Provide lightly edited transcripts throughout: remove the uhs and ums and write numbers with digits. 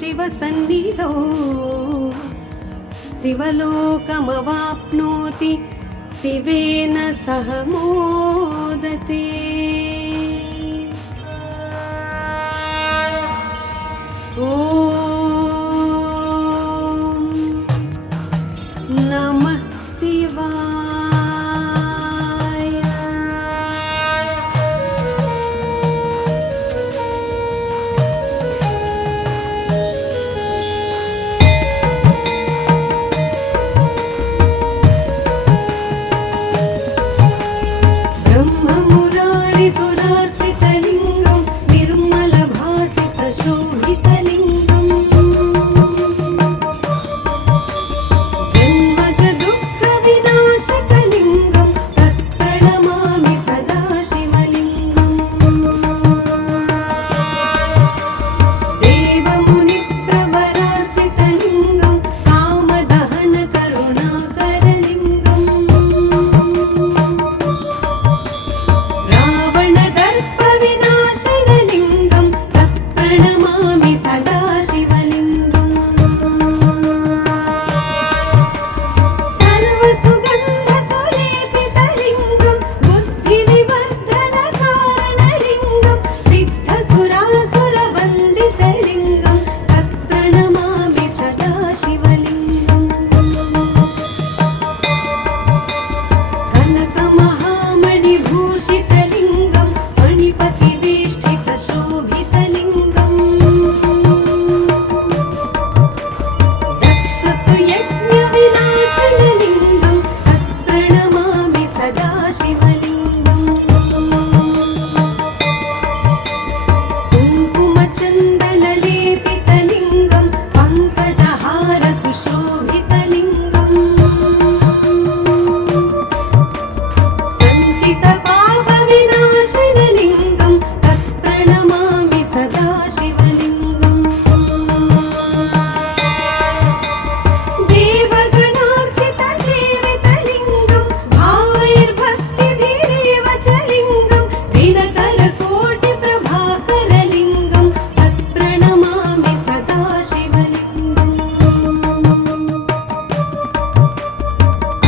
शिवसन्निधौ शिवलोकमवाप्नोति शिवेन सह मोदते। ॐ नमः शिवाय। ब्रह्ममुरारिसुरार्चितलिङ्गं निर्मलभासितशोभितलिङ्गम् जन्मजदुःखविनाशकलिङ्गं तत्प्रणमामि सदा शिवलिङ्गम्। देवमुनिप्रवरार्चितलिङ्गं कामदहनकरुणाकरलिङ्गम् रावणदर्पविनाशनलिङ्गं तत्प्रणमामि सदा शिवलिङ्गम्। सर्वसुगन्धसुलेपितलिङ्गं बुद्धिविवर्धनकारणलिङ्गं सिद्धसुरासुरवन्दितलिङ्गं तत्प्रणमामि सदा शिवलिङ्गम्। कनकमहामणिभूषितलिङ्गं फणिपतिवेष्टितशोभितलिङ्गम् दक्षसुयज्ञविनाशनलिङ्गं तत्प्रणमामि सदा शिवलिङ्गम्। कुङ्कुमचन्दनलेपितलिङ्गं पङ्कजहारसुशोभितलिङ्गम् सञ्चितपापविनाशनलिङ्गं तत्प्रणमामि सदा शिवलिङ्गम्। देवगणार्चितसेवितलिङ्गं भावैर्भक्तिभिरेव च लिङ्गं दिनकरकोटिप्रभाकरलिङ्गं तत्प्रणमामि सदा शिवलिङ्गम्।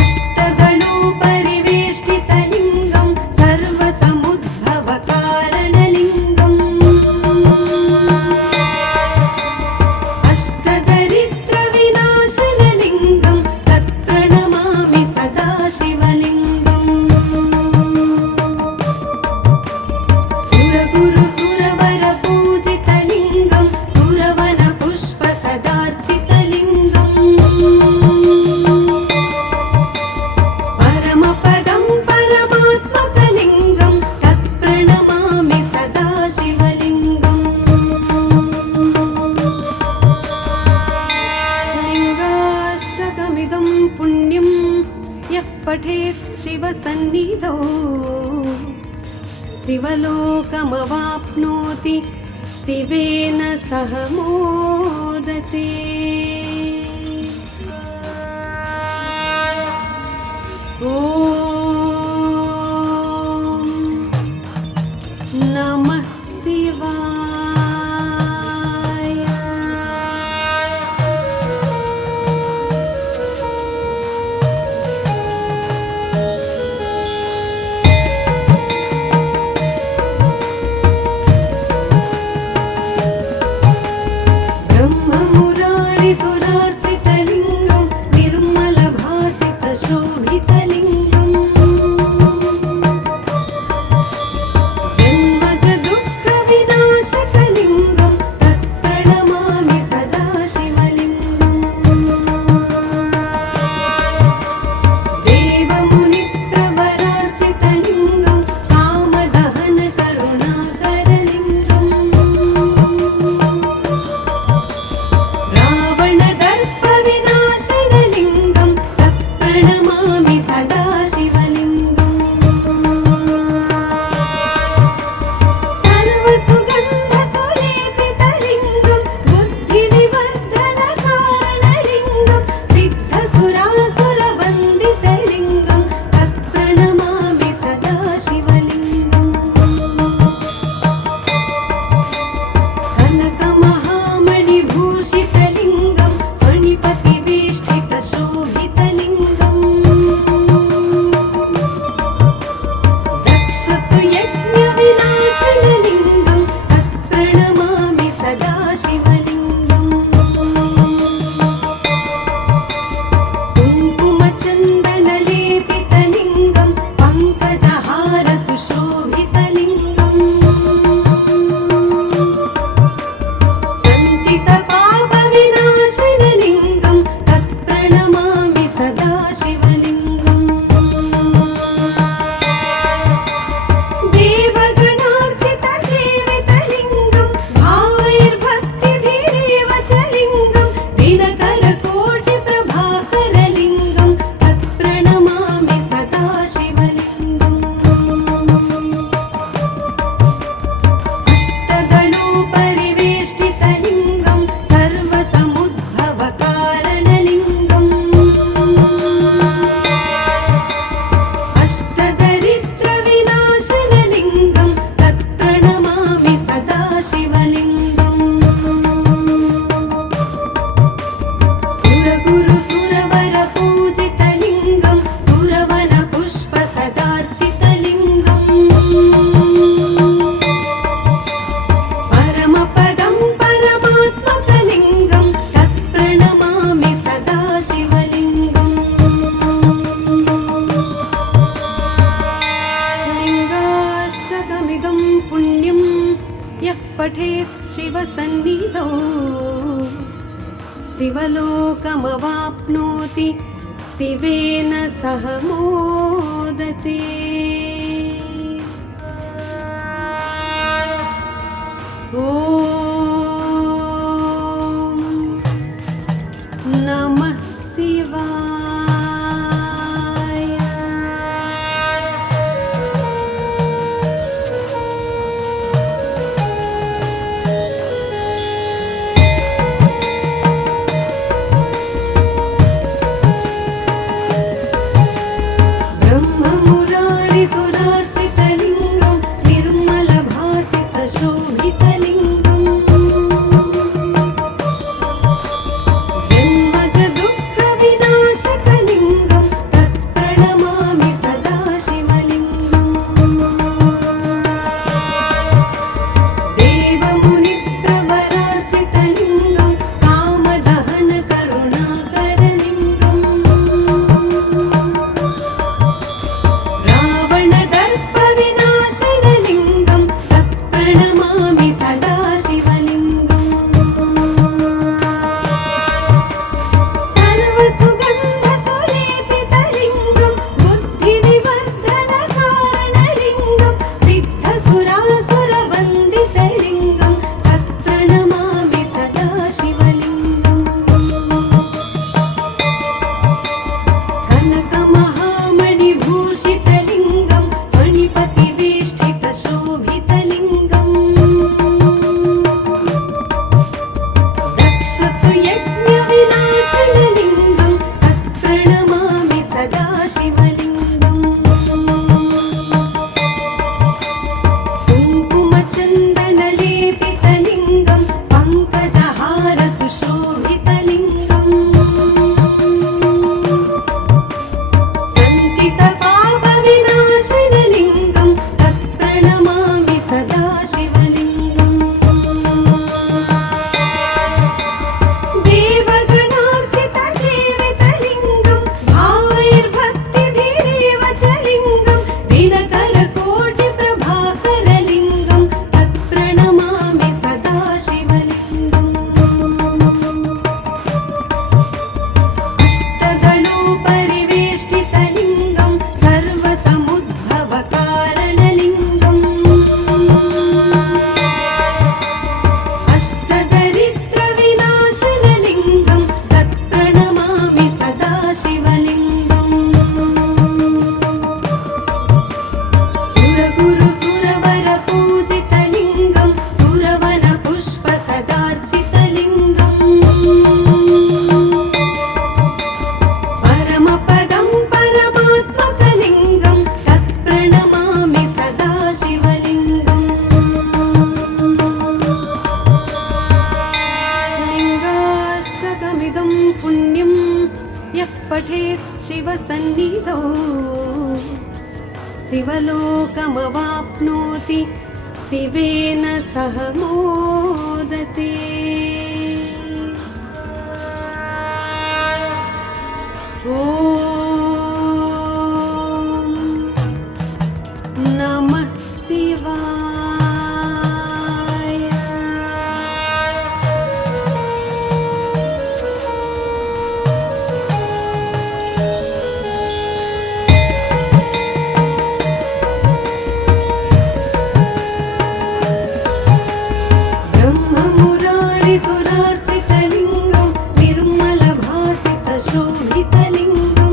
अष्टदलोपरिवेष्टितलिङ्गं सर्वसमुद्भवकारणलिङ्गम् अष्टदरिद्रविनाशनलिङ्गं तत्प्रणमामि सदा शिवलिङ्गम्। सुरगुरुसुरवरपूजितलिङ्गं सुरवनपुष्पसदार्चितलिङ्गम् परमपदं परमात्मकलिङ्गं तत्प्रणमामि सदा शिवलिङ्गम्। लिङ्गाष्टकमिदं पुण्यं यः पठेत् शिवसन्निधौ शिवलोकमवाप्नोति शिवेन सह मोदते। ॐ नमः शिवाय। ब्रह्ममुरारिसुरार्चितलिङ्गं निर्मलभासितशोभितलिङ्गम् जन्मजदुःखविनाशकलिङ्गं तत्प्रणमामि सदा शिवलिङ्गम्। देवमुनिप्रवरार्चितलिङ्गं कामदहनकरुणाकरलिङ्गम् रावणदर्पविनाशनलिङ्गं तत्प्रणमामि सदा शिवलिङ्गम्। सर्वसुगन्धसुलेपितलिङ्गं बुद्धिविवर्धनकारणलिङ्गं सिद्धसुरासुरवन्दितलिङ्गं तत्प्रणमामि सदा शिवलिङ्गम्। कनकमहामणिभूषितलिङ्गं पठेत् शिवसन्निधौ शिवलोकमवाप्नोति शिवेन सह मोदते। ॐ नमः शिवाय। ब्रह्ममुरारिसुरार्चितलिङ्गं निर्मलभासितशोभितलिङ्गम् जन्मजदुःखविनाशकलिङ्गं तत्प्रणमामि सदा शिवलिङ्गम्। देवमुनिप्रवरार्चितलिङ्गं कामदहनकरुणाकरलिङ्गम् रावणदर्पविनाशनलिङ्गं तत्प्रणमामि सदा शिवलिङ्गम्। सर्वसुगन्धसुलेपितलिङ्गं बुद्धिविवर्धनकारणलिङ्गं सिद्धसुरासुरवन्दितलिङ्गं तत्प्रणमामि सदा शिवलिङ्गम्। कनकमहामणिभूषितलिङ्गं फणिपतिवेष्टितशोभितलिङ्गम् दक्षसुयज्ञविनाशनलिङ्गं तत्प्रणमामि सदा शिवलिङ्गम्। कुङ्कुमचन्दनलेपितलिङ्गं पङ्कजहारसुशोभितलिङ्गम् सञ्चितपापविनाशनलिङ्गं तत्प्रणमामि सदा शिवलिङ्गम्। देवगणार्चितसेवितलिङ्गं भावैर्भक्तिभिरेव च लिङ्गं दिनकरकोटिप्रभाकरलिङ्गं तत्प्रणमामि सदा शिवलिङ्गम्। अष्टदलोपरिवेष्टितलिङ्गं सर्वसमुद्भवकारणलिङ्गम् अष्टदरिद्रविनाशनलिङ्गं तत्प्रणमामि सदा शिवलिङ्गम्। सुरगुरुसुरवरपूजितलिङ्गं सुरवनपुष्पसदार्चितलिङ्गम् परमपदं परमात्मकलिङ्गं तत्प्रणमामि सदा शिवलिङ्गम्। लिङ्गाष्टकमिदं पुण्यं यः पठेत् शिवसन्निधौ शिवलोकमवाप्नोति शिवेन सह मोदते। ॐ नमः शिवाय। ब्रह्ममुरारिसुरार्चितलिङ्गं निर्मलभासितशोभितलिङ्गम्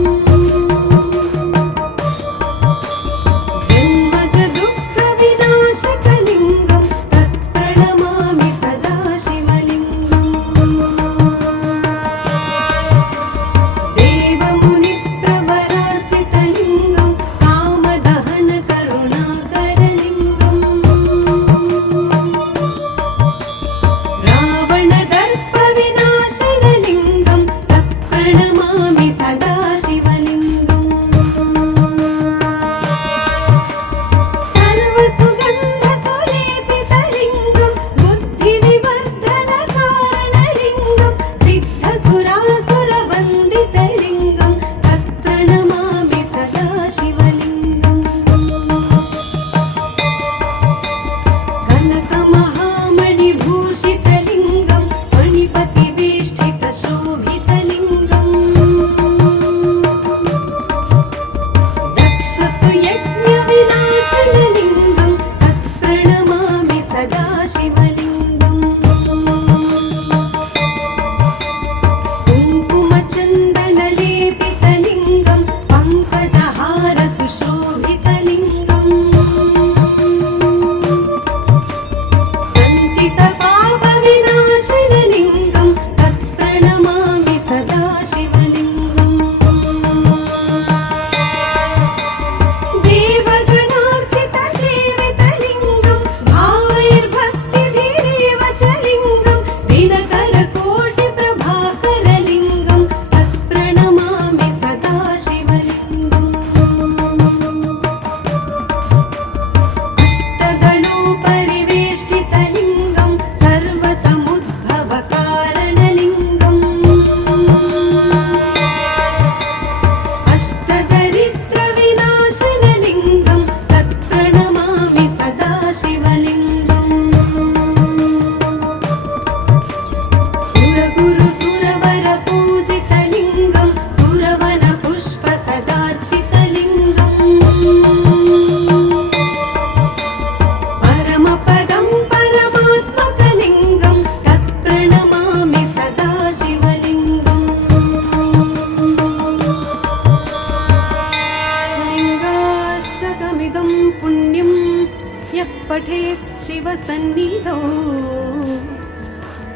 पठेत् शिवसन्निधौ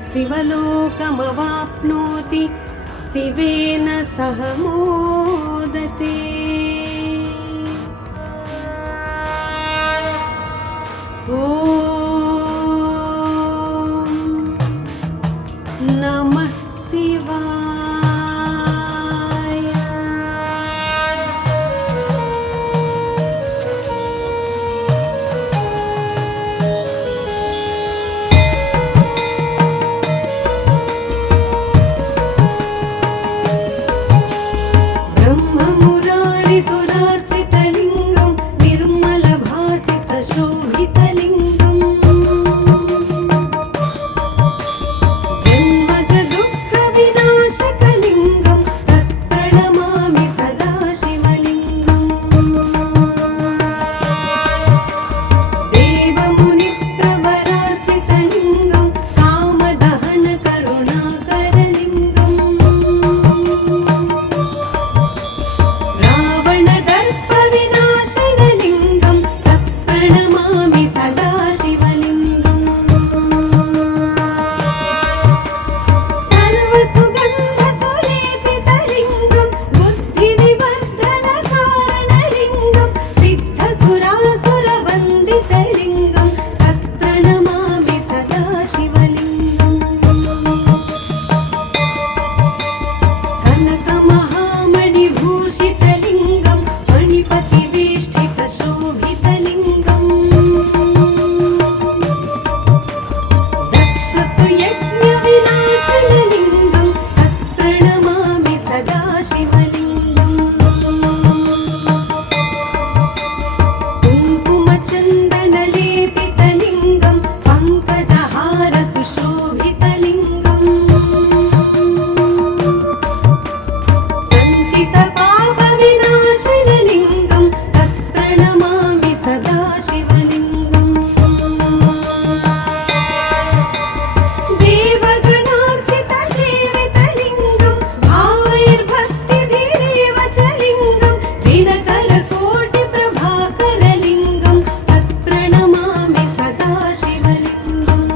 शिवलोकमवाप्नोति शिवेन सह मोदते। ॐ नमः शिवाय। ब्रह्ममुरारिसुरार्चितलिङ्गं निर्मलभासितशोभितलिङ्गम् जन्मजदुःखविनाशकलिङ्गं तत्प्रणमामि सदा शिवलिङ्गम्। देवमुनिप्रवरार्चितलिङ्गं कामदहनकरुणाकरलिङ्गम् रावणदर्पविनाशनलिङ्गं तत्प्रणमामि सदा शिवलिङ्गम्। सर्वसुगन्धसुलेपितलिङ्गं बुद्धिविवर्धनकारणलिङ्गं सिद्धसुरासुरवन्दितलिङ्गं तत्प्रणमामि सदा शिवलिङ्गम्। कनकमहामणिभूषितलिङ्गं फणिपतिवेष्टितशोभितलिङ्गम् दक्षसुयज्ञविनाशनलिङ्गं तत्प्रणमामि सदा शिवलिङ्गम्। कुङ्कुमचन्दनलेपितलिङ्गं पङ्कजहारसुशोभितलिङ्गम् सञ्चितपापविनाशनलिङ्गं तत्प्रणमामि सदा शिवलिङ्गम्। देवगणार्चितसेवितलिङ्गं भावैर्भक्तिभिरेव च लिङ्गं दिनकरकोटिप्रभाकरलिङ्गं तत्प्रणमामि सदा शिवलिङ्गम्।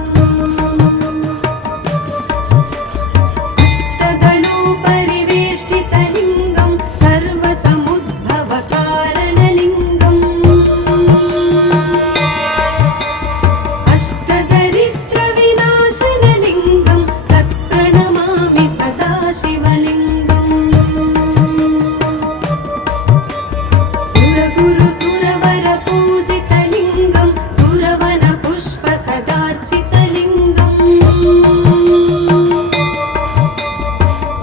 अष्टदलोपरिवेष्टितलिङ्गं सर्वसमुद्भवकारणलिङ्गम् अष्टदरिद्रविनाशनलिङ्गं तत्प्रणमामि सदा शिवलिङ्गम्। सुरगुरुसुरवरपूजितलिङ्गं सुरवनपुष्पसदार्चितलिङ्गम्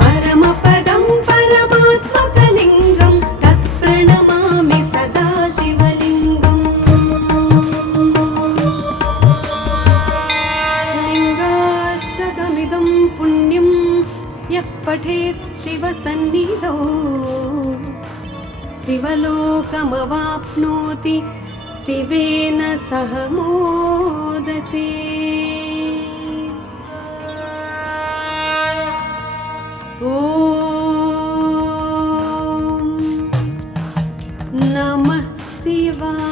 परमपदं परमात्मकलिङ्गं तत्प्रणमामि सदा शिवलिङ्गम्। लिङ्गाष्टकमिदं पुण्यं यः पठेत् शिवसन्निधौ शिवलोकमवाप्नोति शिवेन सह मोदते। ॐ नमः शिवाय।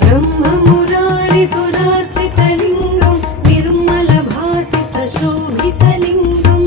ब्रह्ममुरारिसुरार्चितलिङ्गं निर्मलभासितशोभितलिङ्गम्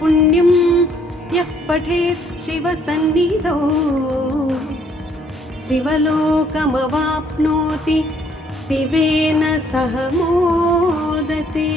पुण्यं यः पठेत् शिवसन्निधौ शिवलोकमवाप्नोति शिवेन सह मोदते।